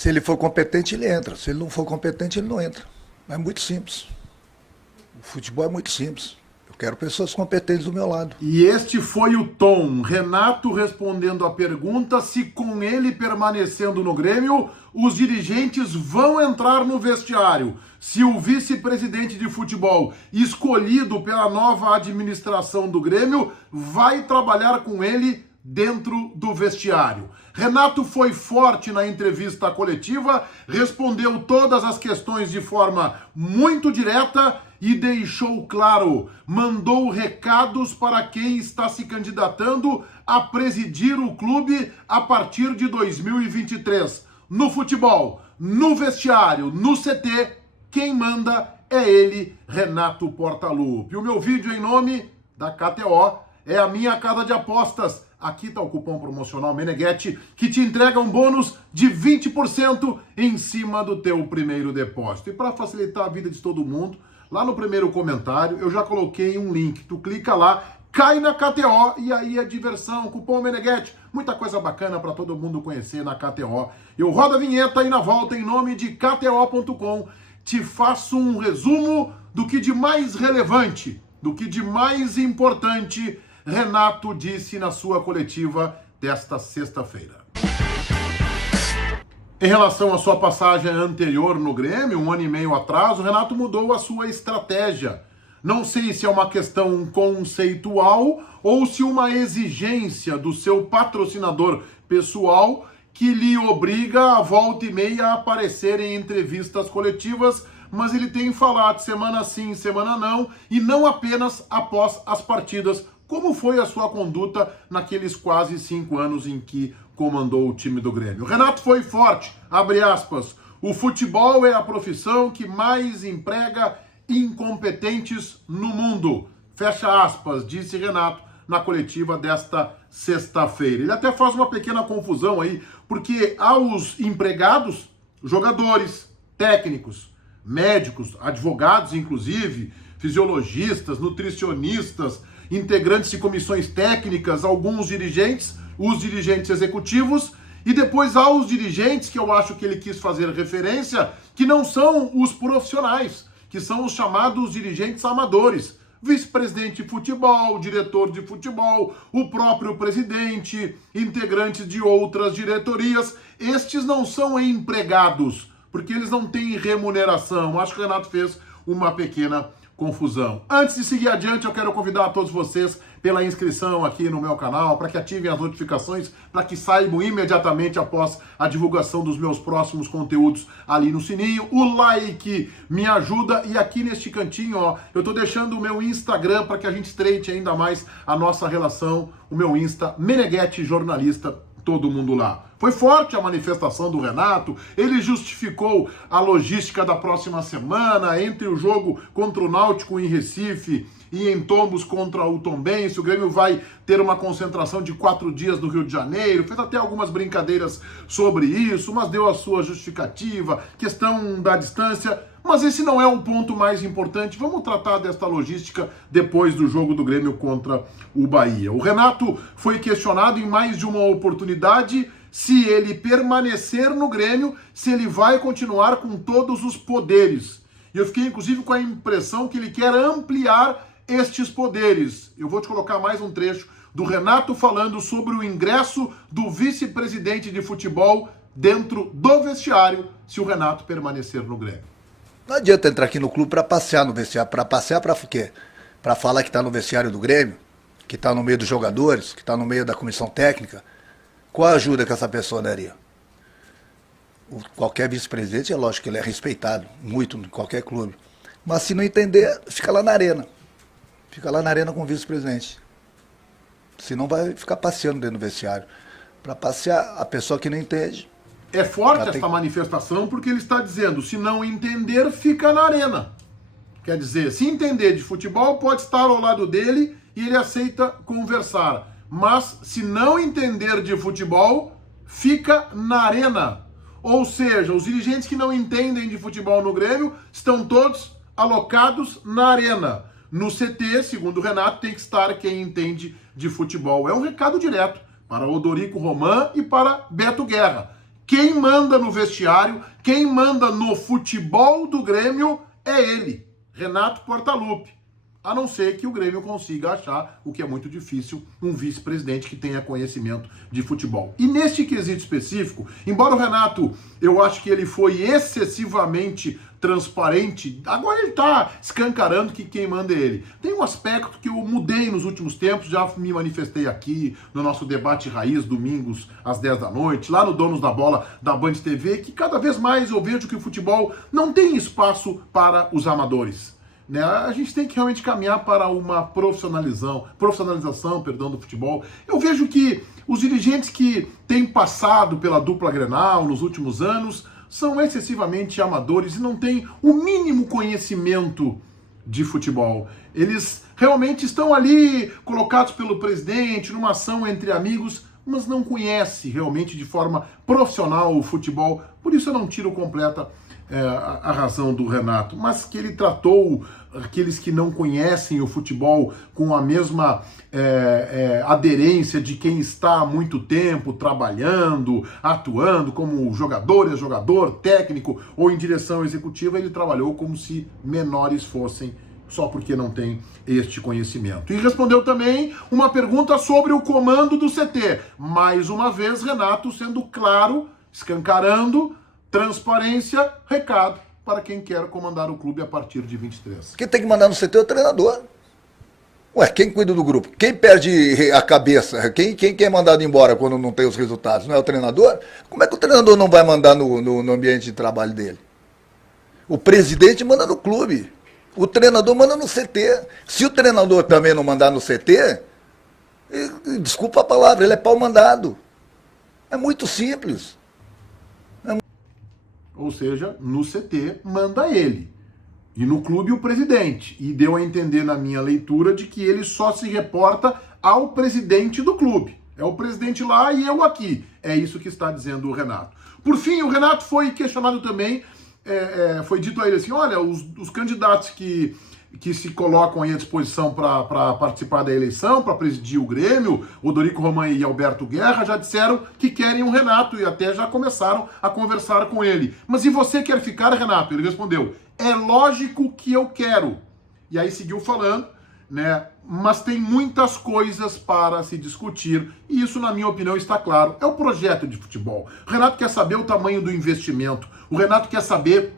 Se ele for competente, ele entra. Se ele não for competente, ele não entra. É muito simples. O futebol é muito simples. Eu quero pessoas competentes do meu lado. E este foi o tom. Renato respondendo a pergunta se com ele permanecendo no Grêmio, os dirigentes vão entrar no vestiário. Se o vice-presidente de futebol escolhido pela nova administração do Grêmio vai trabalhar com ele dentro do vestiário. Renato foi forte na entrevista coletiva, respondeu todas as questões de forma muito direta e deixou claro, mandou recados para quem está se candidatando a presidir o clube a partir de 2023. No futebol, no vestiário, no CT, quem manda é ele, Renato Portaluppi. O meu vídeo em nome da KTO é a minha casa de apostas. Aqui está o cupom promocional Meneghetti, que te entrega um bônus de 20% em cima do teu primeiro depósito. E para facilitar a vida de todo mundo, lá no primeiro comentário eu já coloquei um link. Tu clica lá, cai na KTO e aí é diversão, cupom Meneghetti. Muita coisa bacana para todo mundo conhecer na KTO. Eu rodo a vinheta e na volta, em nome de KTO.com, te faço um resumo do que de mais relevante, do que de mais importante Renato disse na sua coletiva desta sexta-feira. Em relação à sua passagem anterior no Grêmio, 1 ano e meio atrás, o Renato mudou a sua estratégia. Não sei se é uma questão conceitual ou se uma exigência do seu patrocinador pessoal que lhe obriga a volta e meia a aparecer em entrevistas coletivas, mas ele tem falado semana sim, semana não, e não apenas após as partidas. Como foi a sua conduta naqueles quase 5 anos em que comandou o time do Grêmio? Renato foi forte, abre aspas, o futebol é a profissão que mais emprega incompetentes no mundo, fecha aspas, disse Renato na coletiva desta sexta-feira. Ele até faz uma pequena confusão aí, porque aos empregados, jogadores, técnicos, médicos, advogados inclusive, fisiologistas, nutricionistas, integrantes de comissões técnicas, alguns dirigentes, os dirigentes executivos, e depois há os dirigentes, que eu acho que ele quis fazer referência, que não são os profissionais, que são os chamados dirigentes amadores. Vice-presidente de futebol, diretor de futebol, o próprio presidente, integrantes de outras diretorias. Estes não são empregados, porque eles não têm remuneração. Acho que o Renato fez uma pequena confusão. Antes de seguir adiante, eu quero convidar a todos vocês pela inscrição aqui no meu canal, para que ativem as notificações, para que saibam imediatamente após a divulgação dos meus próximos conteúdos ali no sininho. O like me ajuda e aqui neste cantinho, ó, eu tô deixando o meu Instagram para que a gente estreite ainda mais a nossa relação, o meu Insta, Meneghetti Jornalista, todo mundo lá. Foi forte a manifestação do Renato, ele justificou a logística da próxima semana, entre o jogo contra o Náutico em Recife e em Tombos contra o Tombense. O Grêmio vai ter uma concentração de 4 dias no Rio de Janeiro, fez até algumas brincadeiras sobre isso, mas deu a sua justificativa, questão da distância. Mas esse não é o ponto mais importante. Vamos tratar desta logística depois do jogo do Grêmio contra o Bahia. O Renato foi questionado em mais de uma oportunidade se ele permanecer no Grêmio, se ele vai continuar com todos os poderes. E eu fiquei, inclusive, com a impressão que ele quer ampliar estes poderes. Eu vou te colocar mais um trecho do Renato falando sobre o ingresso do vice-presidente de futebol dentro do vestiário, se o Renato permanecer no Grêmio. Não adianta entrar aqui no clube para passear no vestiário. Para passear para quê? Para falar que está no vestiário do Grêmio, que está no meio dos jogadores, que está no meio da comissão técnica. Qual a ajuda que essa pessoa daria? Qualquer vice-presidente, é lógico que ele é respeitado, muito, em qualquer clube. Mas se não entender, fica lá na arena. Fica lá na arena com o vice-presidente. Senão vai ficar passeando dentro do vestiário. Para passear, a pessoa que não entende... É forte essa manifestação porque ele está dizendo, se não entender, fica na arena. Quer dizer, se entender de futebol, pode estar ao lado dele e ele aceita conversar. Mas se não entender de futebol, fica na arena. Ou seja, os dirigentes que não entendem de futebol no Grêmio estão todos alocados na arena. No CT, segundo o Renato, tem que estar quem entende de futebol. É um recado direto para Odorico Roman e para Beto Guerra. Quem manda no vestiário, quem manda no futebol do Grêmio é ele, Renato Portaluppi. A não ser que o Grêmio consiga achar, o que é muito difícil, um vice-presidente que tenha conhecimento de futebol. E neste quesito específico, embora o Renato, eu acho que ele foi excessivamente transparente, agora ele está escancarando que quem manda é ele. Tem um aspecto que eu mudei nos últimos tempos, já me manifestei aqui no nosso debate raiz, domingos às 10 da noite, lá no Donos da Bola da Band TV, que cada vez mais eu vejo que o futebol não tem espaço para os amadores. Né? A gente tem que realmente caminhar para uma profissionalização do futebol. Eu vejo que os dirigentes que têm passado pela dupla Grenal nos últimos anos são excessivamente amadores e não têm o mínimo conhecimento de futebol. Eles realmente estão ali colocados pelo presidente numa ação entre amigos, mas não conhecem realmente de forma profissional o futebol. Por isso eu não tiro completa a razão do Renato, mas que ele tratou aqueles que não conhecem o futebol com a mesma aderência de quem está há muito tempo trabalhando, atuando como jogador, técnico ou em direção executiva. Ele trabalhou como se menores fossem, só porque não tem este conhecimento. E respondeu também uma pergunta sobre o comando do CT. Mais uma vez, Renato sendo claro, escancarando, transparência, recado para quem quer comandar o clube a partir de 23. Quem tem que mandar no CT é o treinador. Ué, quem cuida do grupo? Quem perde a cabeça? Quem é mandado embora quando não tem os resultados? Não é o treinador? Como é que o treinador não vai mandar no ambiente de trabalho dele? O presidente manda no clube. O treinador manda no CT. Se o treinador também não mandar no CT, desculpa a palavra, ele é pau mandado. É muito simples. Ou seja, no CT manda ele. E no clube o presidente. E deu a entender na minha leitura de que ele só se reporta ao presidente do clube. É o presidente lá e eu aqui. É isso que está dizendo o Renato. Por fim, o Renato foi questionado também, foi dito a ele assim, olha, os candidatos que se colocam aí à disposição para participar da eleição, para presidir o Grêmio, o Dorico Romain e Alberto Guerra, já disseram que querem o Renato e até já começaram a conversar com ele. Mas e você quer ficar, Renato? Ele respondeu, é lógico que eu quero. E aí seguiu falando, né? Mas tem muitas coisas para se discutir e isso, na minha opinião, está claro. É o projeto de futebol. O Renato quer saber o tamanho do investimento. O Renato quer saber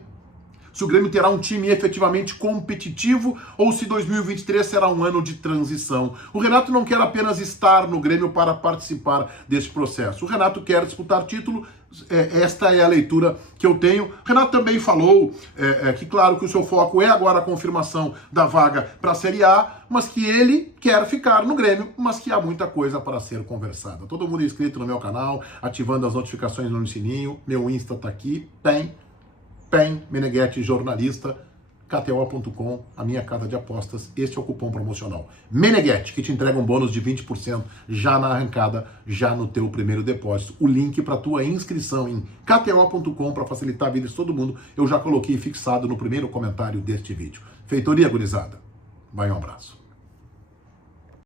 se o Grêmio terá um time efetivamente competitivo ou se 2023 será um ano de transição. O Renato não quer apenas estar no Grêmio para participar desse processo. O Renato quer disputar título, esta é a leitura que eu tenho. O Renato também falou que, claro, que o seu foco é agora a confirmação da vaga para a Série A, mas que ele quer ficar no Grêmio, mas que há muita coisa para ser conversada. Todo mundo inscrito no meu canal, ativando as notificações no sininho, meu Insta tá aqui, PEN Meneghetti Jornalista, KTO.com, a minha casa de apostas. Este é o cupom promocional Meneghetti, que te entrega um bônus de 20% já na arrancada, já no teu primeiro depósito. O link para tua inscrição em KTO.com, para facilitar a vida de todo mundo, eu já coloquei fixado no primeiro comentário deste vídeo. Feitoria, gurizada. Vai, um abraço.